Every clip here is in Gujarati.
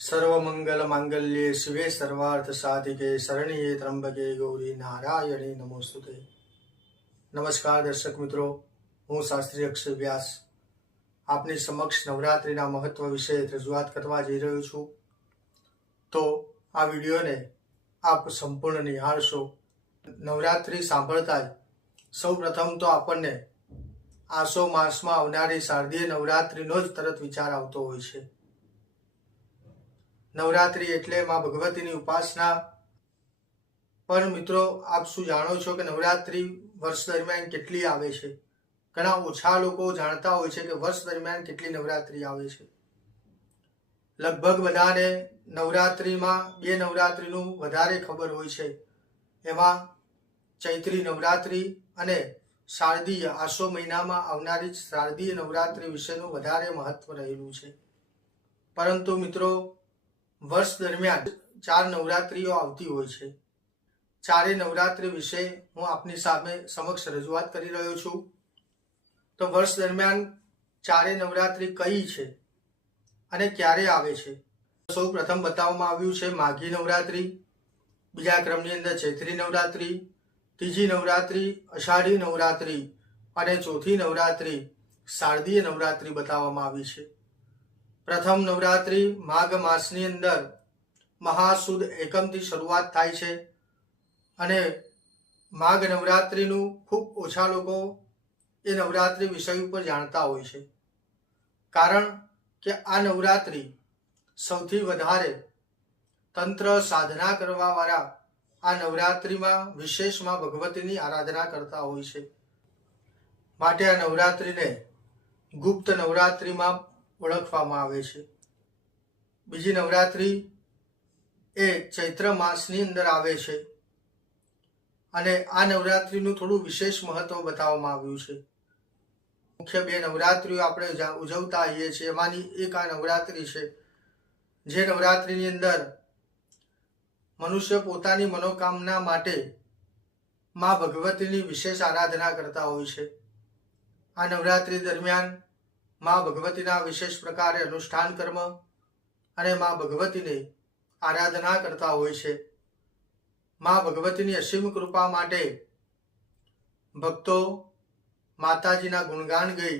સર્વમંગલ માંગલ્યે શિવે સર્વાર્થ સાધિકે શરણીએ ત્રંબકે ગૌરી નારાયણી નમોસ્તુતે નમસ્કાર દર્શક મિત્રો હું શાસ્ત્રી અક્ષય વ્યાસ. આપની સમક્ષ નવરાત્રિના મહત્વ વિશે રજૂઆત કરવા જઈ રહ્યો છું. તો આ વિડીયોને આપ સંપૂર્ણ નિહાળશો. નવરાત્રિ સાંભળતા જ સૌ પ્રથમ તો આપણને આસો માસમાં આવનારી શારદીય નવરાત્રિનો જ તરત વિચાર આવતો હોય છે. નવરાત્રિ એટલે માં ભગવતીની ઉપાસના. પણ મિત્રો, આપ શું જાણો છો કે નવરાત્રિ વર્ષ દરમિયાન કેટલી આવે છે? ઘણા ઓછા લોકો જાણતા હોય છે કે વર્ષ દરમિયાન કેટલી નવરાત્રિ આવે છે. લગભગ બધાને નવરાત્રિમાં બે નવરાત્રિનું વધારે ખબર હોય છે. એમાં ચૈત્રી નવરાત્રિ અને શારદીય, આસો મહિનામાં આવનારી શારદીય નવરાત્રિ વિશેનું વધારે મહત્વ રહેલું છે. પરંતુ મિત્રો વર્ષ દરમિયાન ચાર નવરાત્રિઓ આવતી હોય છે. ચારે નવરાત્રિ વિશે હું આપની સામે સમક્ષ રજૂઆત કરી રહ્યો છું. તો વર્ષ દરમિયાન ચારે નવરાત્રિ કઈ છે અને ક્યારે આવે છે? સૌ પ્રથમ બતાવવામાં આવ્યું છે માઘી નવરાત્રિ, બીજા ક્રમની અંદર ચૈત્રી નવરાત્રિ, ત્રીજી નવરાત્રિ, અષાઢી નવરાત્રિ અને ચોથી નવરાત્રિ શારદીય નવરાત્રિ બતાવવામાં આવી છે. પ્રથમ નવરાત્રિ માઘ માસની અંદર મહાસુદ એકમથી શરૂઆત થાય છે અને માઘ નવરાત્રિનું ખૂબ ઓછા લોકો એ નવરાત્રિ વિષય ઉપર જાણતા હોય છે. કારણ કે આ નવરાત્રિ સૌથી વધારે તંત્ર સાધના કરવાવાળા આ નવરાત્રિમાં વિશેષમાં ભગવતીની આરાધના કરતા હોય છે. માટે આ નવરાત્રિને ગુપ્ત નવરાત્રિમાં ઓળખવામાં આવે છે. બીજી નવરાત્રિ એ ચૈત્ર માસની અંદર આવે છે અને આ નવરાત્રિનું થોડું વિશેષ મહત્વ બતાવવામાં આવ્યું છે. મુખ્ય બે નવરાત્રિઓ આપણે ઉજા- ઉજવતા આવીએ છીએ. એમાંની એક આ નવરાત્રિ છે જે નવરાત્રિની અંદર મનુષ્ય પોતાની મનોકામના માટે માં ભગવતીની વિશેષ આરાધના કરતા હોય છે. આ નવરાત્રિ દરમિયાન માં ભગવતીના વિશેષ પ્રકારે અનુષ્ઠાન કર્મ અને માં ભગવતીને આરાધના કરતા હોય છે. માં ભગવતીની અસીમ કૃપા માટે ભક્તો માતાજીના ગુણગાન ગઈ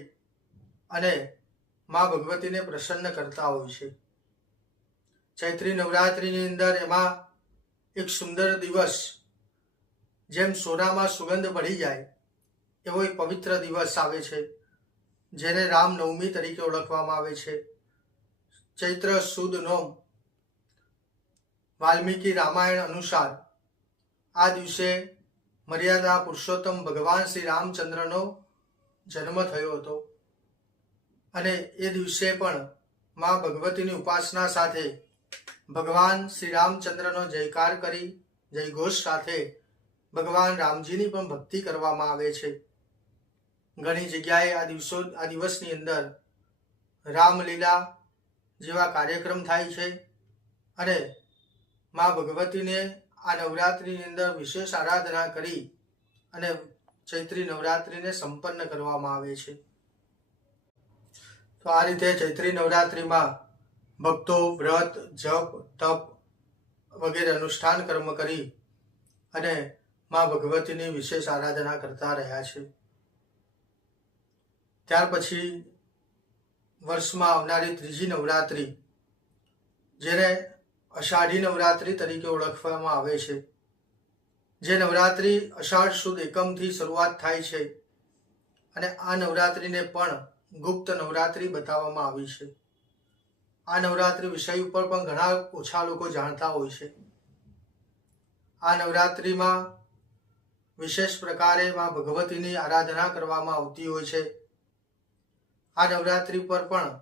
અને માં ભગવતીને પ્રસન્ન કરતા હોય છે. ચૈત્રી નવરાત્રિની અંદર એમાં એક સુંદર દિવસ જેમ સોનામાં સુગંધ પડી જાય એવો એક પવિત્ર દિવસ આવે છે. જેને રામનવમી તરીકે ઓળખવામાં આવે છે. ચૈત્ર સુદ નોમ વાલ્મીકી રામાયણ અનુસાર આ દિવસે મર્યાદા પુરુષોત્તમ ભગવાન શ્રી રામચંદ્રનો જન્મ થયો હતો. અને એ દિવસે પણ મા ભગવતીની ઉપાસના સાથે ભગવાન શ્રી રામચંદ્રનો જયકાર કરી, જયઘોષ સાથે ભગવાન રામજીની પણ ભક્તિ કરવામાં આવે છે. ઘણી જગ્યાએ આ દિવસો, આ દિવસની અંદર રામલીલા જેવા કાર્યક્રમ થાય છે અને મા ભગવતીને આ નવરાત્રિની અંદર વિશેષ આરાધના કરી અને ચૈત્રી નવરાત્રિને સંપન્ન કરવામાં આવે છે. તો આ રીતે ચૈત્રી નવરાત્રિમાં ભક્તો, વ્રત, જપ, તપ વગેરે અનુષ્ઠાન કર્મ કરી અને મા ભગવતીની વિશેષ આરાધના કરતા રહ્યા છે. ત્યાર પછી વર્ષમાં આવનારી ત્રીજી નવરાત્રિ, જેને અષાઢી નવરાત્રિ તરીકે ઓળખવામાં આવે છે. જે નવરાત્રિ અષાઢ સુદ એકમથી શરૂઆત થાય છે અને આ નવરાત્રિને પણ ગુપ્ત નવરાત્રિ બતાવવામાં આવી છે. આ નવરાત્રિ વિષય ઉપર પણ ઘણા ઓછા લોકો જાણતા હોય છે. આ નવરાત્રિમાં વિશેષ પ્રકારે માં ભગવતીની આરાધના કરવામાં આવતી હોય છે. આ નવરાત્રિ પર પણ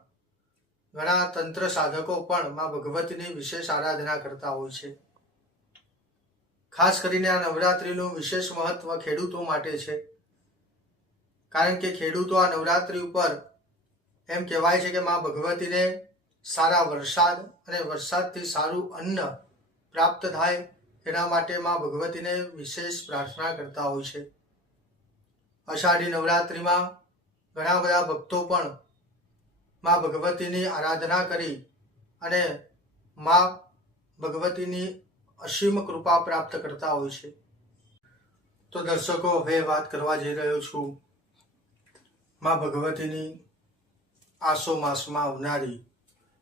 ઘણા તંત્ર સાધકો પણ માં ભગવતીની વિશેષ આરાધના કરતા હોય છે. ખાસ કરીને આ નવરાત્રિનું વિશેષ મહત્વ ખેડૂતો માટે છે. કારણ કે ખેડૂતો આ નવરાત્રિ ઉપર એમ કહેવાય છે કે માં ભગવતીને સારા વરસાદ અને વરસાદથી સારું અન્ન પ્રાપ્ત થાય એના માટે માં ભગવતીને વિશેષ પ્રાર્થના કરતા હોય છે. અષાઢી નવરાત્રિમાં ઘણા બધા ભક્તો પણ માં ભગવતીની આરાધના કરી અને માં ભગવતીની અસીમ કૃપા પ્રાપ્ત કરતા હોય છે. તો દર્શકો, હવે વાત કરવા જઈ રહ્યો છું. માં ભગવતીની આસો માસમાં આવનારી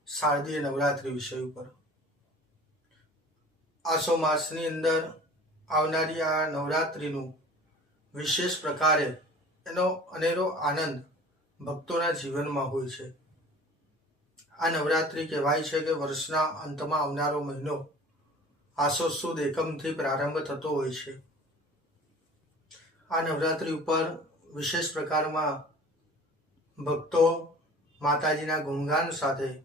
શારદીય નવરાત્રિ વિષય ઉપર. આસો માસની અંદર આવનારી આ નવરાત્રિનું વિશેષ પ્રકારે એનો અનેરો આનંદ ભક્તોના જીવનમાં હોય છે. આ નવરાત્રી કહેવાય છે કે વર્ષના અંતમાં આવનારો મહિનો આસો સુદ એકમથી પ્રારંભ થતો હોય છે. આ નવરાત્રિ ઉપર વિશેષ પ્રકારમાં ભક્તો માતાજીના ગુણગાન સાથે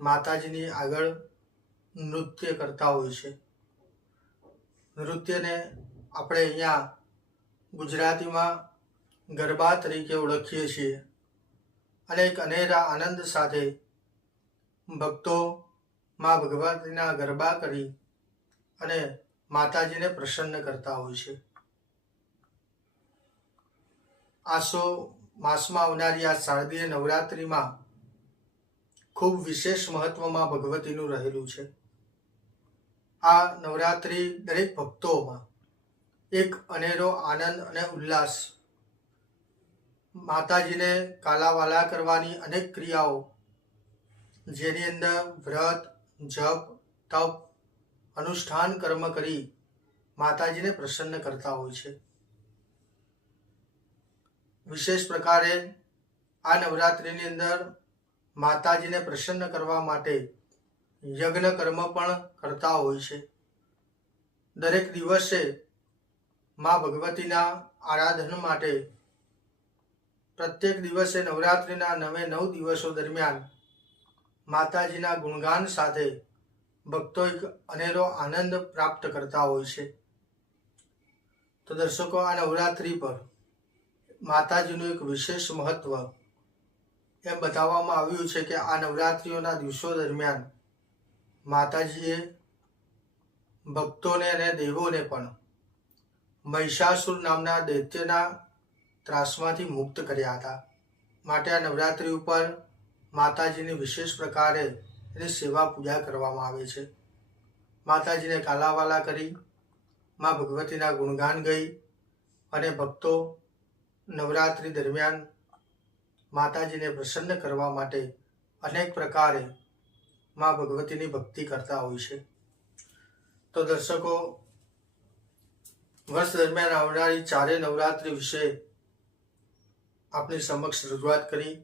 માતાજીની આગળ નૃત્ય કરતા હોય છે. નૃત્યને આપણે અહીંયા ગુજરાતીમાં ગરબા તરીકે ઓળખીએ છીએ. અને એક અનેરા આનંદ સાથે ભક્તો મા ભગવતીના ગરબા કરી અને માતાજીને પ્રસન્ન કરતા હોય છે. આસો માસમાં આવનારી આ શારદીય નવરાત્રિમાં ખૂબ વિશેષ મહત્વમાં ભગવતીનું રહેલું છે. આ નવરાત્રિ દરેક ભક્તોમાં એક અનેરો આનંદ અને ઉલ્લાસ માતાજીને કાલાવાલા કરવાની અનેક ક્રિયાઓ, જેની અંદર વ્રત, જપ, તપ, અનુષ્ઠાન, કર્મ કરી માતાજીને પ્રસન્ન કરતા હોય છે. વિશેષ પ્રકારે આ નવરાત્રિની અંદર માતાજીને પ્રસન્ન કરવા માટે યજ્ઞ, કર્મ પણ કરતા હોય છે. દરેક દિવસે મા ભગવતીના આરાધન માટે પ્રત્યેક દિવસે નવરાત્રિના નવે નવ દિવસો દરમિયાન માતાજીના ગુણગાન સાથે ભક્તો એક અનેરો આનંદ પ્રાપ્ત કરતા હોય છે. તો દર્શકો, આ નવરાત્રિ પર માતાજીનું એક વિશેષ મહત્વ એમ બતાવવામાં આવ્યું છે કે આ નવરાત્રિઓના દિવસો દરમિયાન માતાજીએ ભક્તોને અને દેવોને પણ મહિષાસુર નામના દૈત્યના ત્રાસમાંથી મુક્ત કર્યા હતા. માટે આ નવરાત્રિ ઉપર માતાજીની વિશેષ પ્રકારે એની સેવા પૂજા કરવામાં આવે છે. માતાજીને કાલાવાલા કરી, મા ભગવતીના ગુણગાન ગઈ અને ભક્તો નવરાત્રિ દરમિયાન માતાજીને પ્રસન્ન કરવા માટે અનેક પ્રકારે મા ભગવતીની ભક્તિ કરતા હોય છે. તો દર્શકો, વર્ષ દરમિયાન આવનારી ચારે નવરાત્રિ વિશે આપની સમક્ષ રજૂઆત કરી.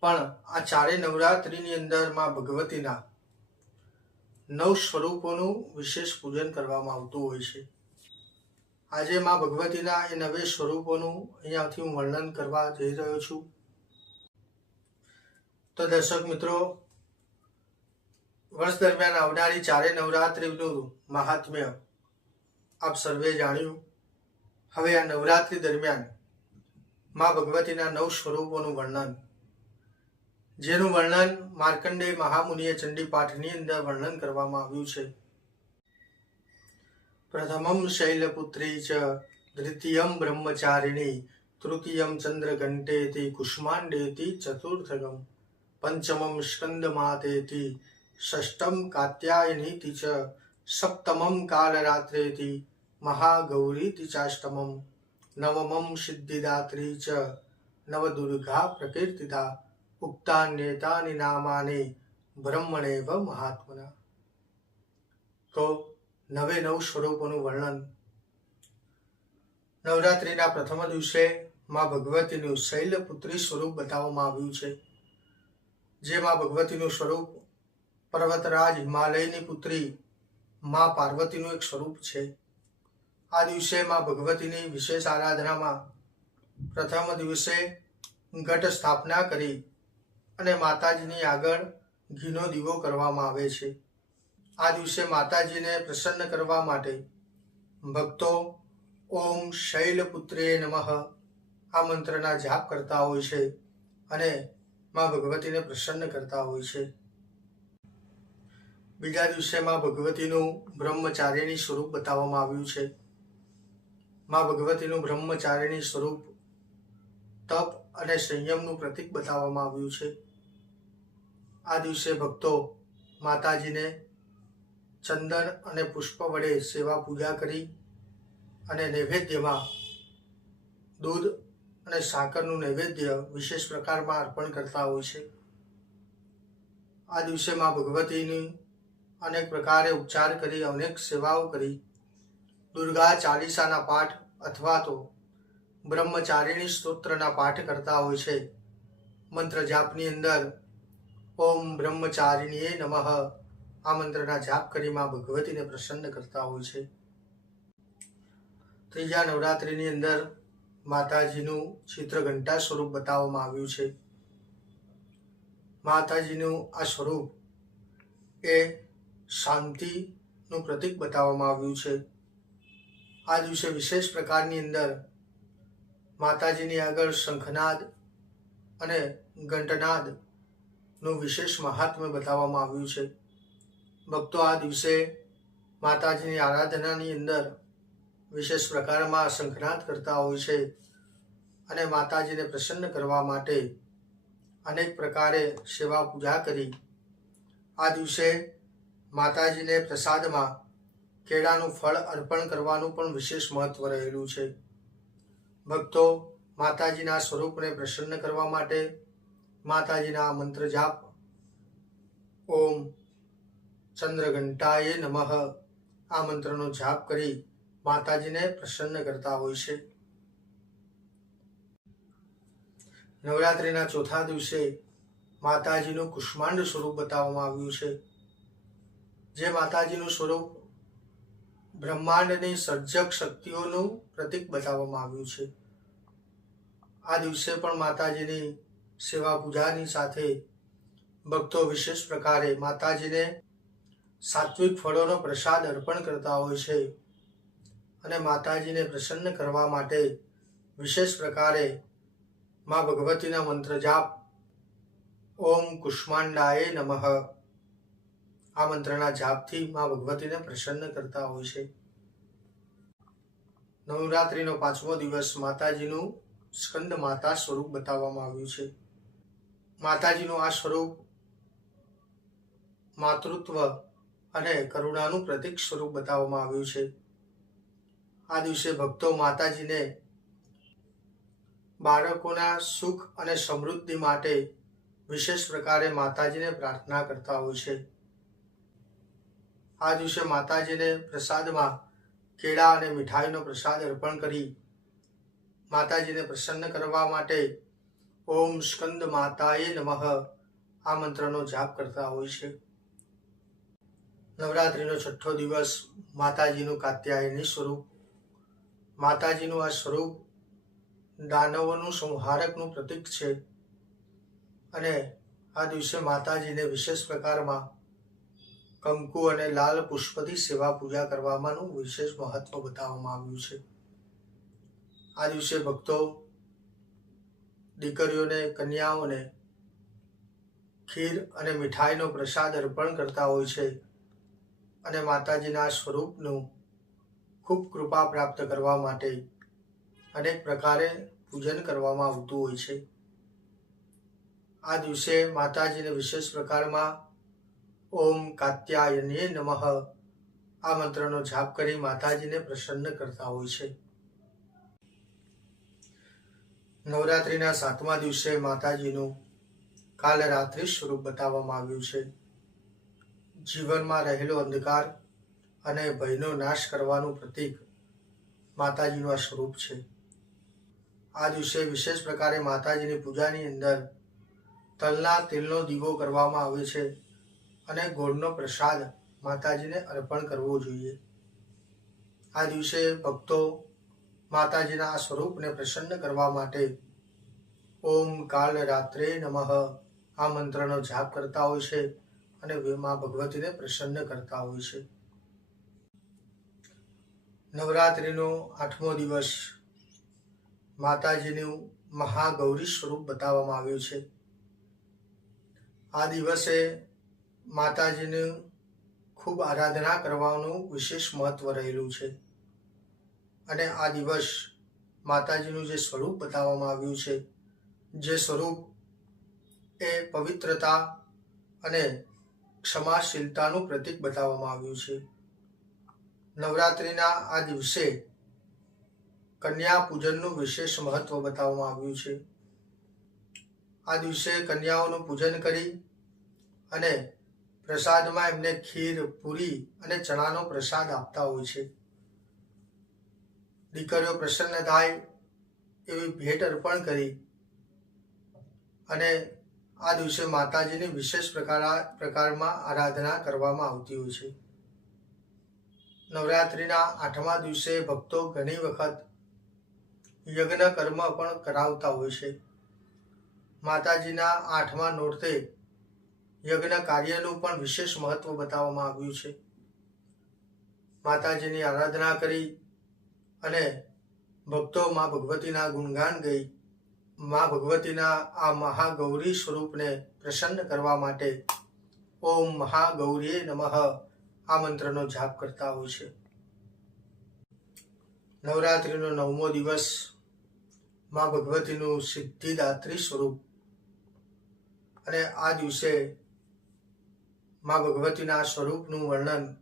પણ આ ચારે નવરાત્રિની અંદરમાં ભગવતીના નવ સ્વરૂપોનું વિશેષ પૂજન કરવામાં આવતું હોય છે. આજે માં ભગવતીના એ નવે સ્વરૂપોનું અહીંયાથી હું વર્ણન કરવા જઈ રહ્યો છું. તો દર્શક મિત્રો, વર્ષ દરમિયાન આવનારી ચારે નવરાત્રિનું મહાત્મ્ય આપ સર્વે જાણ્યું. હવે આ નવરાત્રિ દરમિયાન માં ભગવતીના નવ સ્વરૂપોનું વર્ણન. જેનું વર્ણન માર્કંડેય મહામુનિએ ચંડી પાઠની અંદર વર્ણન કરવામાં આવ્યું છે. પ્રથમમ શૈલપુત્રી ચ, દ્વિતીયમ બ્રહ્મચારિણી, તૃતીયમ ચંદ્રઘંટેતિ કુષ્માંડેતિ, ચતુર્થગમ, પંચમમ સ્કંદમાતેતિ ષષ્ટમ કાત્યાયનીતિ ચ, સપ્તમમ કાલરાત્રેતિ મહાગૌરીતિ ચાષ્ટમમ. નવમમ સિદ્ધિદાત્રી ચ નવદુર્ગા પ્રકીર્તિતા ઉક્તાન્યેતાની નામાને બ્રહ્મણેવ મહાત્મના તો નવે નવ સ્વરૂપોનું વર્ણન નવરાત્રિના પ્રથમ દિવસે માં ભગવતીનું શૈલપુત્રી સ્વરૂપ બતાવવામાં આવ્યું છે। જે માં ભગવતીનું સ્વરૂપ પર્વતરાજ હિમાલયની પુત્રી માં પાર્વતીનું એક સ્વરૂપ છે। આ દિવસે માં ભગવતીની વિશેષ આરાધનામાં પ્રથમ દિવસે ઘટ સ્થાપના કરી અને માતાજીની આગળ ઘીનો દીવો કરવામાં આવે છે. આ દિવસે માતાજીને પ્રસન્ન કરવા માટે ભક્તો ઓમ શૈલપુત્રે નમઃ આ મંત્રના જાપ કરતા હોય છે અને માં ભગવતીને પ્રસન્ન કરતા હોય છે. બીજા દિવસે માં ભગવતીનું બ્રહ્મચાર્યની સ્વરૂપ બતાવવામાં આવ્યું છે. માં ભગવતીનું બ્રહ્મચારિણી સ્વરૂપ તપ અને સંયમનું પ્રતીક બતાવવામાં આવ્યું છે. આ દિવસે ભક્તો માતાજીને ચંદન અને પુષ્પ વડે સેવા પૂજા કરી અને નૈવેદ્યમાં દૂધ અને સાકરનું નૈવેદ્ય વિશેષ પ્રકારમાં અર્પણ કરતા હોય છે. આ દિવસે માં ભગવતીની અનેક પ્રકારે ઉપચાર કરી અનેક સેવાઓ કરી દુર્ગા ચાલીસાના પાઠ અથવા તો બ્રહ્મચારિણી સ્તોત્રના પાઠ કરતા હોય છે. મંત્ર જાપની અંદર ઓમ બ્રહ્મચારિણીએ નમઃ આ મંત્રના જાપ કરી માં ભગવતીને પ્રસન્ન કરતા હોય છે. ત્રીજા નવરાત્રિની અંદર માતાજીનું ચિત્ર ઘંટા સ્વરૂપ બતાવવામાં આવ્યું છે. માતાજીનું આ સ્વરૂપ એ શાંતિનું પ્રતીક બતાવવામાં આવ્યું છે. આ દિવસે વિશેષ પ્રકારની અંદર માતાજીની આગળ શંખનાદ અને ઘંટનાદનું વિશેષ મહાત્મ્ય બતાવવામાં આવ્યું છે. ભક્તો આ દિવસે માતાજીની આરાધનાની અંદર વિશેષ પ્રકારમાં શંખનાદ કરતા હોય છે અને માતાજીને પ્રસન્ન કરવા માટે અનેક પ્રકારે સેવા પૂજા કરી. આ દિવસે માતાજીને પ્રસાદમાં કેળાનું ફળ અર્પણ કરવાનું પણ વિશેષ મહત્વ રહેલું છે. ભક્તો, માતાજીના સ્વરૂપને પ્રસન્ન કરવા માટે માતાજીના મંત્ર જાપ. ઓમ ચંદ્રઘંટાએ નમઃ. આ મંત્રનો જાપ કરી માતાજીને પ્રસન્ન કરતા હોય છે. નવરાત્રિના ચોથા દિવસે માતાજીનું કુષ્માંડ સ્વરૂપ બતાવવામાં આવ્યું છે. જે માતાજીનું સ્વરૂપ બ્રહ્માંડની સર્જક શક્તિઓનું પ્રતીક બતાવવામાં આવ્યું છે. આ દિવસે પણ માતાજીની સેવા પૂજાની સાથે ભક્તો વિશેષ પ્રકારે માતાજીને સાત્વિક ફળોનો પ્રસાદ અર્પણ કરતા હોય છે અને માતાજીને પ્રસન્ન કરવા માટે વિશેષ પ્રકારે મા ભગવતીના મંત્ર જાપ. ઓમ કુષ્માંડાય નમઃ. આ મંત્રના જાપથી મા ભગવતીને પ્રસન્ન કરતા હોય છે. નવરાત્રિનો પાંચમો દિવસ માતાજીનું સ્કંદ માતા સ્વરૂપ બતાવવામાં આવ્યું છે. માતાજીનું આ સ્વરૂપ માતૃત્વ અને કરુણાનું પ્રતીક સ્વરૂપ બતાવવામાં આવ્યું છે. આ દિવસે ભક્તો માતાજીને બાળકોના સુખ અને સમૃદ્ધિ માટે વિશેષ પ્રકારે માતાજીને પ્રાર્થના કરતા હોય છે. આ દિવસે માતાજીને પ્રસાદમાં કેળા અને મીઠાઈનો પ્રસાદ અર્પણ કરી માતાજીને પ્રસન્ન કરવા માટે ઓમ સ્કંદ માતાએ નમઃ આ મંત્રનો જાપ કરતા હોય છે. નવરાત્રિનો છઠ્ઠો દિવસ માતાજીનું કાત્યાયની સ્વરૂપ. માતાજીનું આ સ્વરૂપ દાનવોનું સંહારકનું પ્રતીક છે. અને આ દિવસે માતાજીને વિશેષ પ્રકારમાં કંકુ અને લાલ પુષ્પથી સેવા પૂજા કરવામાંનું વિશેષ મહત્વ બતાવવામાં આવ્યું છે. આ દિવસે ભક્તો, દીકરીઓને, કન્યાઓને ખીર અને મીઠાઈનો પ્રસાદ અર્પણ કરતા હોય છે અને માતાજીના સ્વરૂપનું ખૂબ કૃપા પ્રાપ્ત કરવા માટે અનેક પ્રકારે પૂજન કરવામાં આવતું હોય છે. આ દિવસે માતાજીને વિશેષ પ્રકારમાં ઓમ કાત્યાયને નમઃ. આ મંત્રનો જાપ કરી માતાજીને પ્રસન્ન કરતા હોય છે. નવરાત્રિના સાતમા દિવસે માતાજીનું કાલ રાત્રિ સ્વરૂપ બતાવવામાં આવ્યું છે. જીવનમાં રહેલો અંધકાર અને ભયનો નાશ કરવાનું પ્રતીક માતાજીનું આ સ્વરૂપ છે. આ દિવસે વિશેષ પ્રકારે માતાજીની પૂજાની અંદર તલના તેલનો દીવો કરવામાં આવે છે. અને ગોળનો પ્રસાદ માતાજીને અર્પણ કરવો જોઈએ. આ દિવસે ભક્તો માતાજીના આ સ્વરૂપને પ્રસન્ન કરવા માટે ઓમ કાલ રાત્રે નમઃ આ મંત્રનો જાપ કરતા હોય છે અને મા ભગવતીને પ્રસન્ન કરતા હોય છે. નવરાત્રિનો આઠમો દિવસ માતાજીનું મહાગૌરી સ્વરૂપ બતાવવામાં આવ્યું છે. આ દિવસે માતાજીનું ખૂબ આરાધના કરવાનું વિશેષ મહત્વ રહેલું છે. અને આ દિવસ માતાજીનું જે સ્વરૂપ બતાવવામાં આવ્યું છે, જે સ્વરૂપ એ પવિત્રતા અને ક્ષમાશીલતાનું પ્રતીક બતાવવામાં આવ્યું છે. નવરાત્રિના આ દિવસે કન્યા પૂજનનું વિશેષ મહત્વ બતાવવામાં આવ્યું છે. આ દિવસે કન્યાઓનું પૂજન કરી અને પ્રસાદમાં એમને ખીર, પૂરી અને ચણાનો પ્રસાદ આપતા હોય છે. દીકરીઓ પ્રસન્ન થાય એવી ભેટ અર્પણ કરી અને આ દિવસે માતાજીની વિશેષ પ્રકાર પ્રકારમાં આરાધના કરવામાં આવતી હોય છે. નવરાત્રિના આઠમા દિવસે ભક્તો ઘણી વખત યજ્ઞ કર્મ પણ કરાવતા હોય છે. માતાજીના આઠમા નોરતે યજ્ઞ કાર્યનું પણ વિશેષ મહત્વ બતાવવામાં આવ્યું છે. માતાજીની આરાધના કરી અને ભક્તો માં ભગવતીના ગુણગાન ગઈ. માં ભગવતીના આ મહાગૌરી સ્વરૂપને પ્રસન્ન કરવા માટે ઓમ મહાગૌરીએ નમઃ આ મંત્રનો જાપ કરતા હોય છે. નવરાત્રિનો નવમો દિવસમાં ભગવતીનું સિદ્ધિદાત્રી સ્વરૂપ. અને આ દિવસે માં ભગવતીના સ્વરૂપનું વર્ણન,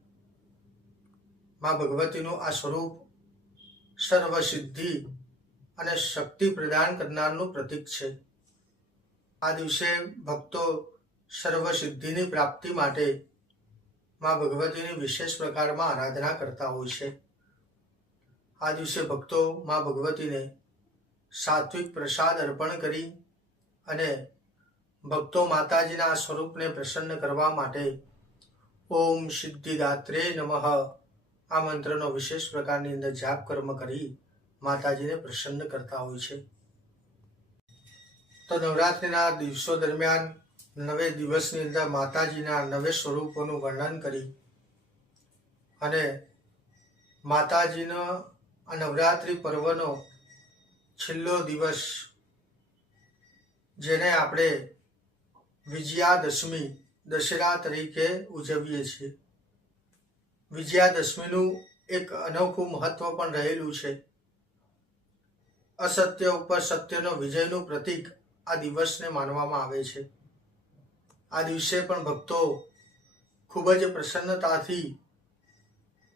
માં ભગવતીનું આ સ્વરૂપ સર્વસિદ્ધિ અને શક્તિ પ્રદાન કરનારનું પ્રતીક છે. આ દિવસે ભક્તો સર્વસિદ્ધિની પ્રાપ્તિ માટે માં ભગવતીની વિશેષ પ્રકારમાં આરાધના કરતા હોય છે. આ દિવસે ભક્તો માં ભગવતીને સાત્વિક પ્રસાદ અર્પણ કરી અને ભક્તો માતાજીના સ્વરૂપને પ્રસન્ન કરવા માટે ઓમ સિદ્ધિદાત્રે નમઃ. આ મંત્રનો વિશેષ પ્રકારની અંદર જાપ કર્મ કરી માતાજીને પ્રસન્ન કરતા હોય છે. તો નવરાત્રિના દિવસો દરમિયાન નવે દિવસની અંદર માતાજીના નવે સ્વરૂપોનું વર્ણન કરી અને માતાજીનો આ નવરાત્રિ પર્વનો છેલ્લો દિવસ જેને આપણે વિજયાદશમી દશેરા તરીકે ઉજવીએ છીએ. વિજયાદશમીનું એક અનોખું મહત્વ પણ રહેલું છે. અસત્ય ઉપર સત્યનો વિજયનું પ્રતીક આ દિવસને માનવામાં આવે છે. આ દિવસે પણ ભક્તો ખૂબ જ પ્રસન્નતાથી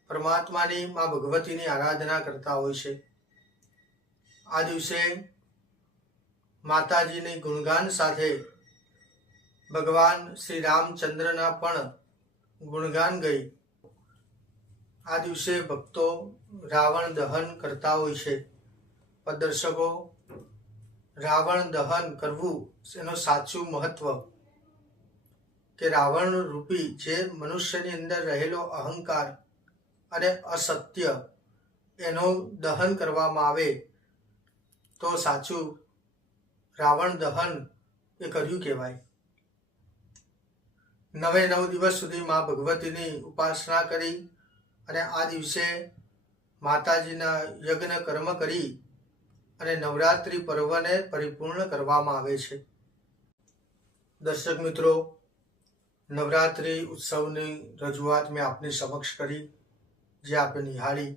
પરમાત્માની મા ભગવતીની આરાધના કરતા હોય છે. આ દિવસે માતાજીની ગુણગાન સાથે ભગવાન શ્રી રામચંદ્રના પણ ગુણગાન ગઈ. આ દિવસે ભક્તો રાવણ દહન કરતા હોય છે. પ્રદર્શકો રાવણ દહન કરવું એનું સાચું મહત્વ. કે રાવણ રૂપી જે મનુષ્યની અંદર રહેલો અહંકાર અને અસત્ય એનું દહન કરવામાં આવે, તો સાચું રાવણ દહન એ કર્યું કહેવાય. નવે નવ દિવસ સુધી મા ભગવતીની ઉપાસના કરી અને આ દિવસે માતાજીના યજ્ઞ કર્મ કરી અને નવરાત્રિ પર્વને પરિપૂર્ણ કરવામાં આવે છે. દર્શક મિત્રો, નવરાત્રિ ઉત્સવની રજૂઆત મેં આપની સમક્ષ કરી, જે આપણે નિહાળી.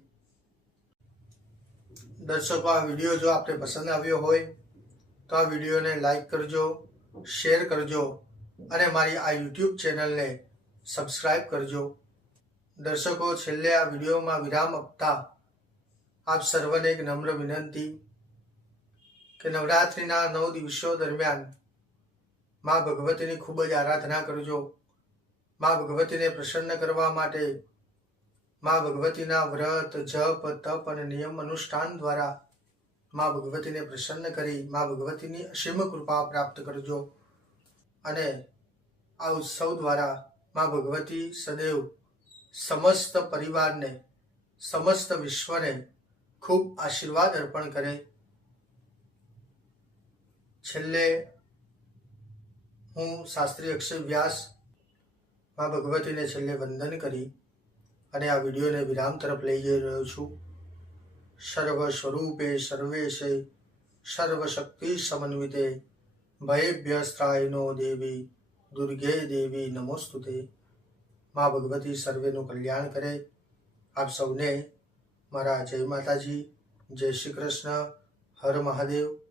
દર્શકો, આ વીડિયો જો આપને પસંદ આવ્યો હોય, તો આ વિડીયોને લાઈક કરજો, શેર કરજો અને મારી આ યુટ્યુબ ચેનલને સબસ્ક્રાઈબ કરજો. દર્શકો, છેલ્લે આ વિડીયોમાં વિરામ આપતા આપ સર્વને એક નમ્ર વિનંતી કે નવરાત્રિના નવ દિવસો દરમિયાન મા ભગવતીની ખૂબ જ આરાધના કરજો. મા ભગવતીને પ્રસન્ન કરવા માટે મા ભગવતીના વ્રત, જપ, તપ અને નિયમ અનુષ્ઠાન દ્વારા મા ભગવતીને પ્રસન્ન કરી મા ભગવતીની અસીમ કૃપા પ્રાપ્ત કરજો. અને આ ઉત્સવ દ્વારા મા ભગવતી સદૈવ સમસ્ત પરિવારને, સમસ્ત વિશ્વને ખૂબ આશીર્વાદ અર્પણ કરે. છેલ્લે હું શાસ્ત્રી અક્ષય વ્યાસમાં ભગવતીને છેલ્લે વંદન કરી અને આ વિડીયોને વિરામ તરફ લઈ જઈ રહ્યો છું. સર્વ સ્વરૂપે સર્વેશે સર્વશક્તિ સમન્વિતે ભયેભ્યસ્ત્રાયનો દેવી દુર્ગે દેવી નમોસ્તુતે. મા ભગવતી સર્વેનું કલ્યાણ કરે. આપ સૌને મારા જય માતાજી, જય શ્રી કૃષ્ણ, હર મહાદેવ.